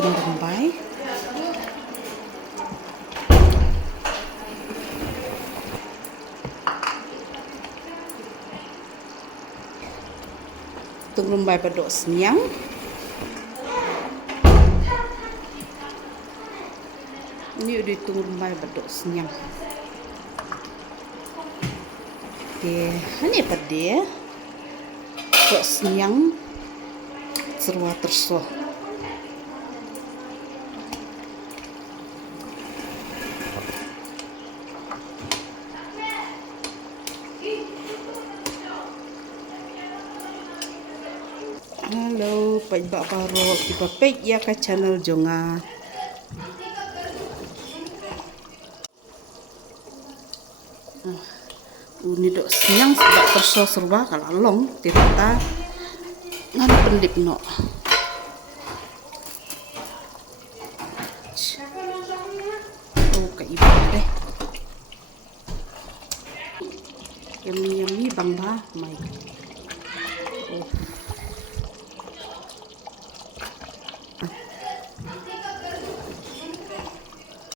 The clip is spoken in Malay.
tung rumbay. Tung rumbay badok senyang. Ini udah tung rumbay badok senyang. Oke, ini pada badok senyang serwa tersuh. Halo, pajak baru kita pek ya ke channel Jonga. Ini dok senyang sebab terso serba kalau long tirata ngan pendip no. Oh ke ibu deh. Yummy bang bah, my. Oh.